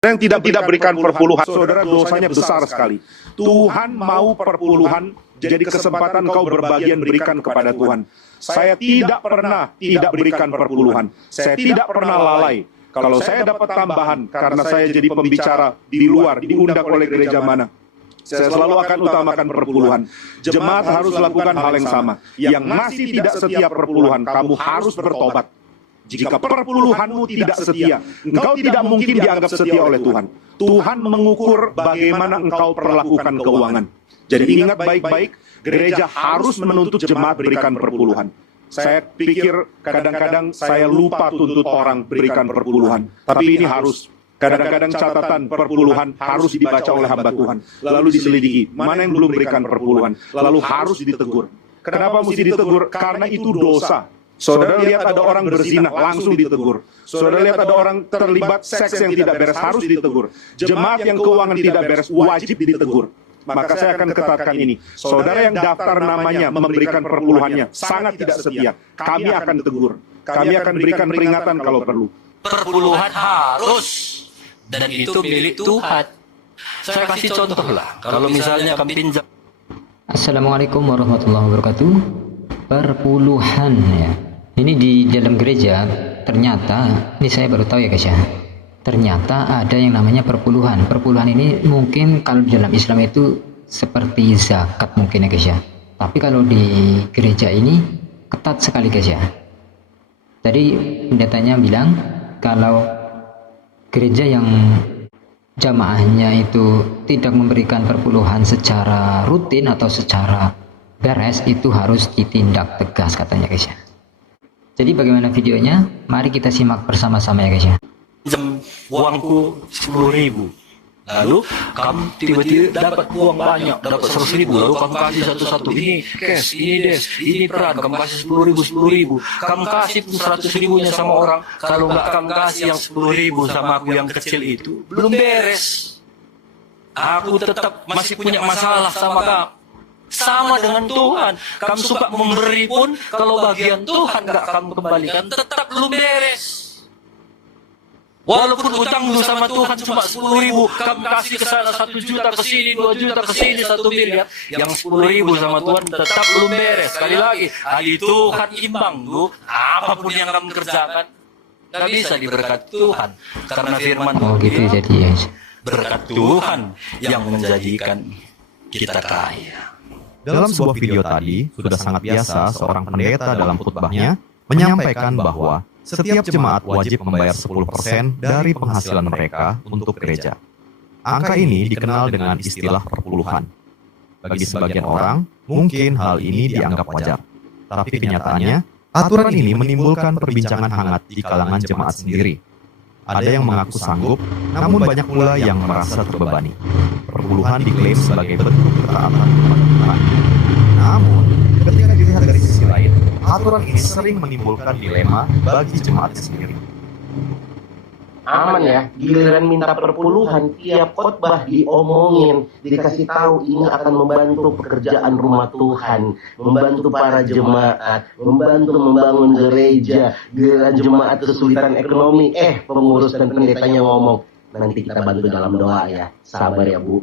yang tidak berikan perpuluhan, saudara, dosanya besar sekali. Tuhan mau perpuluhan, jadi kesempatan kau berbagian berikan kepada Tuhan. Saya tidak pernah tidak berikan perpuluhan. Saya tidak pernah lalai. Kalau saya dapat tambahan karena saya jadi pembicara di luar, diundang oleh gereja mana, saya selalu akan utamakan perpuluhan. Jemaat harus lakukan hal yang sama. Yang masih tidak setia perpuluhan, kamu harus bertobat. Jika perpuluhanmu tidak setia, engkau tidak mungkin dianggap setia oleh Tuhan. Tuhan mengukur bagaimana engkau perlakukan keuangan. Jadi ingat baik-baik, gereja harus menuntut jemaat berikan perpuluhan. Saya pikir kadang-kadang saya lupa tuntut orang berikan perpuluhan. Tapi ini harus. Kadang-kadang catatan perpuluhan harus dibaca oleh hamba Tuhan. Lalu diselidiki, mana yang belum berikan perpuluhan. Lalu harus ditegur. Kenapa mesti ditegur? Karena itu dosa. Saudara lihat ada orang berzina, langsung ditegur. Saudara lihat ada orang terlibat seks yang tidak beres, harus ditegur. Jemaat yang keuangan tidak beres, wajib ditegur. Maka saya akan ketatkan ini. Saudara yang daftar namanya memberikan perpuluhannya sangat tidak setia, kami akan tegur. Kami akan berikan peringatan kalau perlu. Perpuluhan harus, dan itu milik Tuhan. Saya kasih contoh lah, kalau misalnya kami pinjam. Assalamualaikum warahmatullahi wabarakatuh. Perpuluhan ya. Ini di dalam gereja ternyata, ini saya baru tahu ya guys ya, ternyata ada yang namanya perpuluhan. Perpuluhan ini mungkin kalau di dalam Islam itu seperti zakat mungkin ya guys ya, tapi kalau di gereja ini ketat sekali guys ya. Tadi pendetanya bilang kalau gereja yang jamaahnya itu tidak memberikan perpuluhan secara rutin atau secara beres, itu harus ditindak tegas katanya guys ya. Jadi bagaimana videonya? Mari kita simak bersama-sama ya guys ya. Pinjam uangku 10.000, lalu kamu tiba-tiba dapat uang banyak, dapat 100.000, lalu kamu kasih satu-satu, ini cash, ini des, ini peran, kamu kasih 10.000, kamu kasih 100.000-nya sama orang, kalau nggak kamu kasih yang 10.000 sama aku yang kecil itu, belum beres. Aku tetap masih punya masalah sama kamu. Sama dengan Tuhan, kamu suka memberi pun, kalau bagian Tuhan nggak kamu kembalikan, tetap belum beres. Walaupun utangmu sama Tuhan cuma 10.000, kamu kasih ke sana 1 juta ke sini, 2 juta ke sini, 1 miliar, yang 10.000 sama Tuhan tetap belum beres. Sekali lagi, hari Tuhan imbang lu, apapun yang kamu kerjakan, nggak bisa diberkati Tuhan, karena firman gitu jadi ya. berkat Tuhan yang menjadikan kita kaya. Dalam sebuah video tadi, sudah sangat biasa seorang pendeta dalam khutbahnya menyampaikan bahwa setiap jemaat wajib membayar 10% dari penghasilan mereka untuk gereja. Angka ini dikenal dengan istilah perpuluhan. Bagi sebagian orang, mungkin hal ini dianggap wajar. Tapi kenyataannya, aturan ini menimbulkan perbincangan hangat di kalangan jemaat sendiri. Ada yang mengaku sanggup, namun banyak pula yang merasa terbebani. Perpuluhan diklaim sebagai bentuk ketaatan kepada Tuhan. Namun, ketika dilihat dari sisi lain, aturan ini sering menimbulkan dilema bagi jemaat sendiri. Aman ya, giliran minta perpuluhan, tiap khotbah diomongin, dikasih tahu ini akan membantu pekerjaan rumah Tuhan, membantu para jemaat, membantu membangun gereja. Giliran jemaat kesulitan ekonomi, pengurus dan pendetanya ngomong, nanti kita bantu dalam doa ya, sabar ya Bu.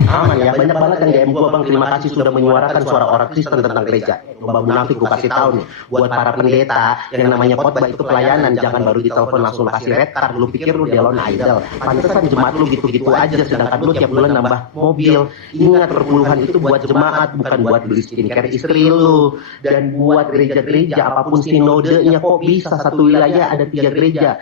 Aman ya, banyak banget kan DM gua, Bang, terima kasih sudah menyuarakan suara orang Kristen tentang gereja. Mbak Munafik gua kasih tahu nih, buat para pendeta yang namanya khotbah itu pelayanan, jangan baru ditelepon langsung kasih red card, lu pikir lu Delon Idol. Pantesan jemaat lu gitu-gitu aja, sedangkan lu tiap bulan nambah mobil. Ingat, perpuluhan itu buat jemaat, bukan buat beli skincare istri lu. Dan buat gereja-gereja, apapun sinodenya, kok bisa satu wilayah ada 3 gereja.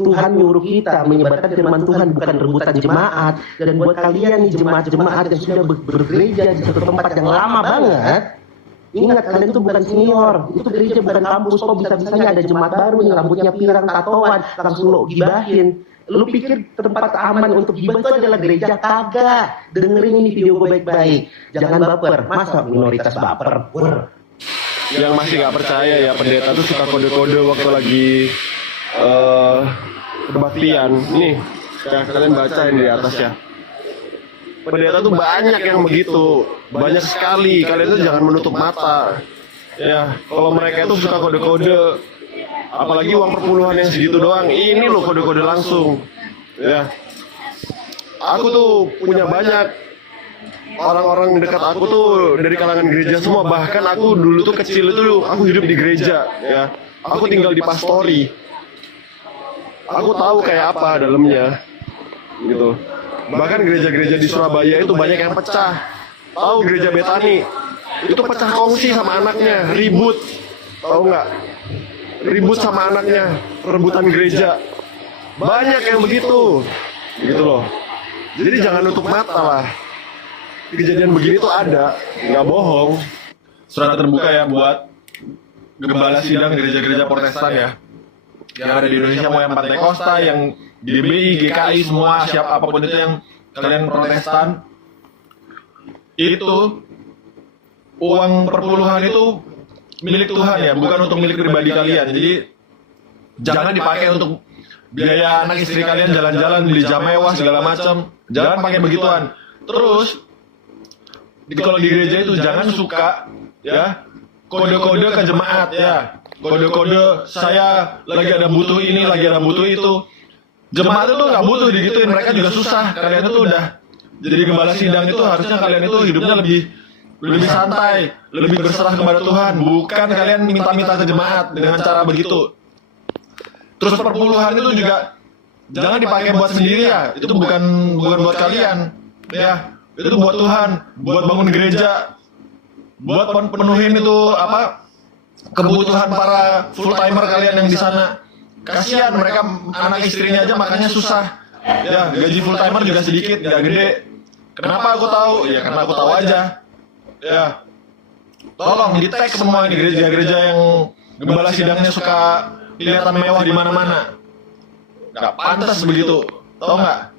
Tuhan nyuruh kita menyebarkan firman Tuhan, bukan rebutan jemaat. Dan buat kalian nih jemaat-jemaat yang sudah bergereja di satu tempat yang lama banget, ingat, kalian itu bukan senior, itu gereja bukan kampus. Kok bisa-bisanya ada jemaat baru yang rambutnya pirang, tatoan, langsung lo gibahin. Lu pikir tempat aman untuk gibah itu adalah gereja? Kagak. Dengerin ini video gue baik-baik, jangan baper. Masa minoritas baper? Yang masih nggak percaya ya, pendeta tuh suka kode-kode waktu lagi kebaktian. Nih, yang kalian bacain di atas ya. Pendeta tuh banyak yang begitu, banyak sekali. Kalian tuh jangan menutup mata. Ya, kalau mereka itu suka kode-kode, Apalagi uang perpuluhan yang segitu doang. Ini loh kode-kode langsung. Ya. Aku tuh punya banyak orang-orang dekat aku tuh dari kalangan gereja semua. Bahkan aku dulu tuh kecil itu aku hidup di gereja, ya. Aku tinggal di pastori. Aku tahu kayak apa dalamnya, gitu. Bahkan gereja-gereja di Surabaya itu banyak yang pecah. Tahu gereja Betani itu pecah kongsi sama anaknya, ribut, tahu nggak? Ribut sama anaknya, perebutan gereja. Banyak yang begitu, gitu loh. Jadi jangan nutup mata lah. Kejadian begini tuh ada, nggak bohong. Surat terbuka ya buat gembala sidang gereja-gereja Protestan ya, yang ada di Indonesia, mau yang Pantai Costa, yang GBI, GKI, semua siapa apapun itu yang kalian Protestan, itu uang perpuluhan itu milik Tuhan ya, bukan untuk milik pribadi kalian. Jadi jangan dipakai untuk biaya anak istri kalian jalan-jalan, beli jam mewah segala macam. Jangan pakai begituan. Terus kalau di gereja itu jangan suka ya kode-kode ke jemaat ya. Kode-kode saya lagi ada butuh ini, lagi ada butuh itu. Jemaat itu nggak butuh digituin, mereka juga susah. Kalian itu udah jadi gembala sidang itu harusnya kalian itu hidupnya lebih santai, lebih berserah kepada Tuhan, bukan kalian minta-minta ke jemaat dengan cara begitu. Terus perpuluhan itu juga jangan dipakai buat sendiri ya, itu bukan buat kalian, ya, itu buat Tuhan, buat bangun gereja, buat penuhin itu apa kebutuhan para full timer kalian yang di sana. Kasihan mereka anak istrinya aja makanya susah, ya, gaji full timer juga sedikit, nggak gede. Kenapa aku tahu? Ya karena aku tahu aja. Ya, tolong di tag semua ini gereja-gereja yang gembala sidangnya suka kelihatan mewah di mana-mana. Gak pantas begitu, tau nggak?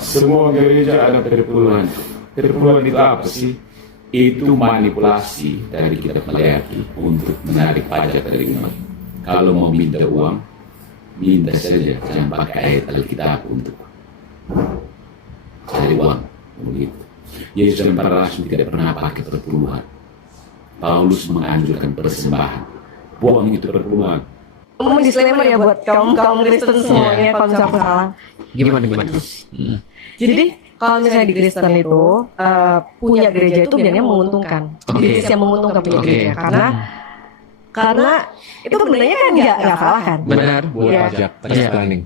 Semua gereja ada perpuluhan. Perpuluhan itu apa sih? Itu manipulasi dari kita pelayaki untuk menarik pajak dari umat. Kalau mau minta uang, minta saja, jangan pakai ayat Alkitab untuk cari uang, begitu. Yesus dan para rasul tidak pernah pakai perpuluhan. Paulus menganjurkan persembahan. Buang itu perpuluhan. Ngomong disclaimer ya buat kaum Kristen semuanya kalau misalnya aku salah. Gimana? Jadi kalau misalnya di Kristen itu punya gereja itu biasanya menguntungkan. Bisnis yang menguntungkan punya gereja karena itu sebenarnya kan nggak salah kan. Benar. Buat pajak, tax planning.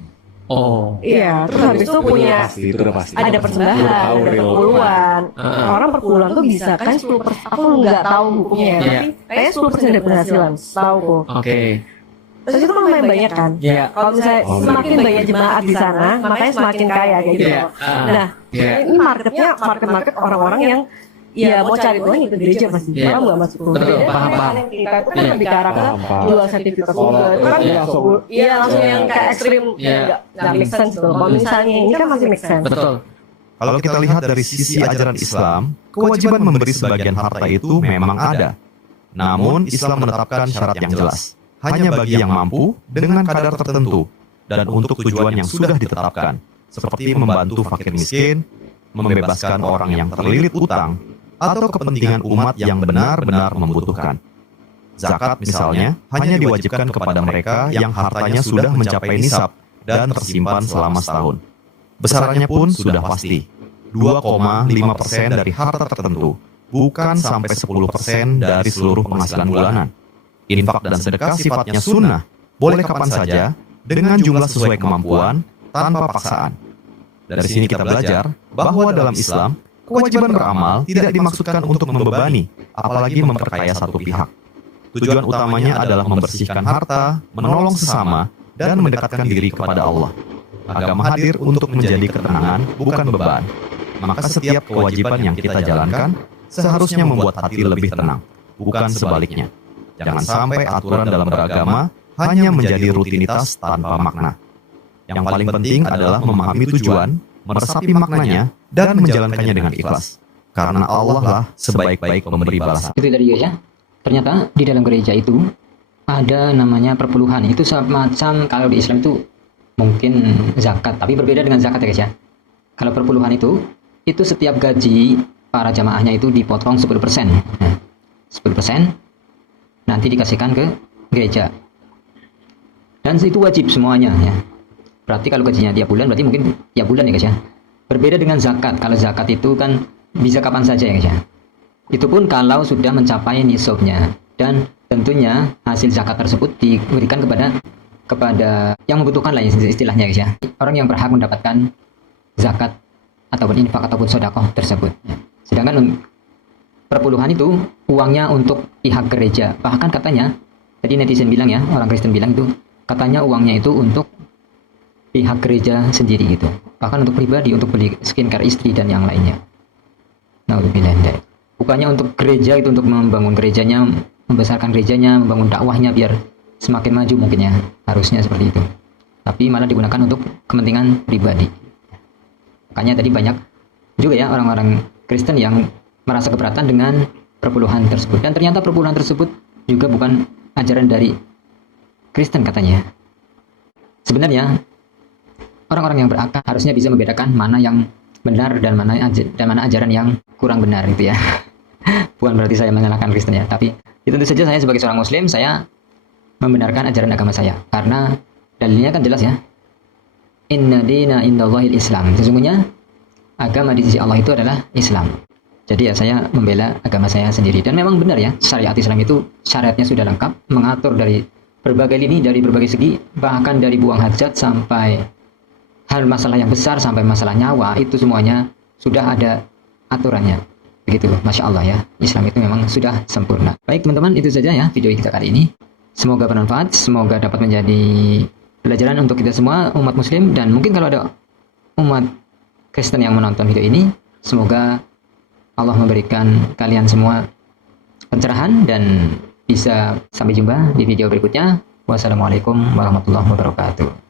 Oh. Iya, terus habis itu punya Itu udah pasti. ada persembahan, ada perpuluhan. Orang perpuluhan tuh bisa kan 10%. Aku nggak tahu hukumnya ya, tapi kayaknya 10% dari penghasilan. Tahu kok. Oke. Terus itu lumayan banyak kan. Iya. Kalau misalnya semakin banyak jemaat di sana, makanya semakin kaya kayak gitu. Iya. Nah, ini marketnya market orang-orang yang ya mau cari Tuhan itu gereja pasti. Iya. Orang nggak masuk Betul, gereja. paham. Kita itu kan lebih ke arah ke jual sertifikat surga. Itu kan iya langsung yang kayak ekstrim. Iya. Nggak make sense tuh. Kalau misalnya ini kan masih make sense. Betul. Kalau kita lihat dari sisi ajaran Islam, kewajiban memberi sebagian harta itu memang ada. Namun Islam menetapkan syarat yang jelas. Hanya bagi yang mampu dengan kadar tertentu dan untuk tujuan yang sudah ditetapkan, seperti membantu fakir miskin, membebaskan orang yang terlilit utang, atau kepentingan umat yang benar-benar membutuhkan. Zakat misalnya hanya diwajibkan kepada mereka yang hartanya sudah mencapai nisab dan tersimpan selama setahun. Besarannya pun sudah pasti, 2,5% dari harta tertentu, bukan sampai 10% dari seluruh penghasilan bulanan. Infak dan sedekah sifatnya sunnah, boleh kapan saja, dengan jumlah sesuai kemampuan, tanpa paksaan. Dari sini kita belajar bahwa dalam Islam, kewajiban beramal tidak dimaksudkan untuk membebani, apalagi memperkaya satu pihak. Tujuan utamanya adalah membersihkan harta, menolong sesama, dan mendekatkan diri kepada Allah. Agama hadir untuk menjadi ketenangan, bukan beban. Maka setiap kewajiban yang kita jalankan seharusnya membuat hati lebih tenang, bukan sebaliknya. Jangan sampai aturan dalam beragama hanya menjadi rutinitas tanpa makna. Yang paling penting adalah memahami tujuan, meresapi maknanya, dan menjalankannya dengan ikhlas. Karena Allah lah sebaik-baik pemberi balasan. Itu tadi guys ya. Ternyata di dalam gereja itu ada namanya perpuluhan. Itu semacam kalau di Islam itu mungkin zakat, tapi berbeda dengan zakat ya guys ya. Kalau perpuluhan itu setiap gaji para jamaahnya itu dipotong 10%. Nah, 10% nanti dikasihkan ke gereja. Dan itu wajib semuanya ya. Berarti kalau gajinya tiap bulan berarti mungkin tiap bulan ya guys ya. Berbeda dengan zakat. Kalau zakat itu kan bisa kapan saja ya guys ya. Itu pun kalau sudah mencapai nisabnya, dan tentunya hasil zakat tersebut diberikan kepada yang membutuhkan lah istilahnya guys ya. Orang yang berhak mendapatkan zakat ataupun infak ataupun sedekah tersebut. Ya. Sedangkan perpuluhan itu uangnya untuk pihak gereja. Bahkan katanya tadi netizen bilang ya, orang Kristen bilang itu katanya uangnya itu untuk pihak gereja sendiri gitu. Bahkan untuk pribadi, untuk beli skincare istri dan yang lainnya. Nauzubillah. Bukannya untuk gereja itu untuk membangun gerejanya, membesarkan gerejanya, membangun dakwahnya biar semakin maju mungkin ya. Harusnya seperti itu. Tapi malah digunakan untuk kepentingan pribadi. Makanya tadi banyak juga ya orang-orang Kristen yang merasa keberatan dengan perpuluhan tersebut. Dan ternyata perpuluhan tersebut juga bukan ajaran dari Kristen katanya. Sebenarnya orang-orang yang berakal harusnya bisa membedakan mana yang benar dan mana ajaran yang kurang benar gitu ya. Bukan berarti saya menyalahkan Kristen ya, tapi tentu saja saya sebagai seorang muslim saya membenarkan ajaran agama saya karena dalilnya kan jelas ya. Inna dina indallahil Islam. Sesungguhnya agama di sisi Allah itu adalah Islam. Jadi ya saya membela agama saya sendiri dan memang benar ya, syariat Islam itu syariatnya sudah lengkap, mengatur dari berbagai lini, dari berbagai segi, bahkan dari buang hajat sampai hal masalah yang besar sampai masalah nyawa, itu semuanya sudah ada aturannya. Begitu, Masya Allah ya, Islam itu memang sudah sempurna. Baik teman-teman, itu saja ya video kita kali ini. Semoga bermanfaat, semoga dapat menjadi pelajaran untuk kita semua umat muslim, dan mungkin kalau ada umat Kristen yang menonton video ini, semoga Allah memberikan kalian semua pencerahan dan bisa sampai jumpa di video berikutnya. Wassalamualaikum warahmatullahi wabarakatuh.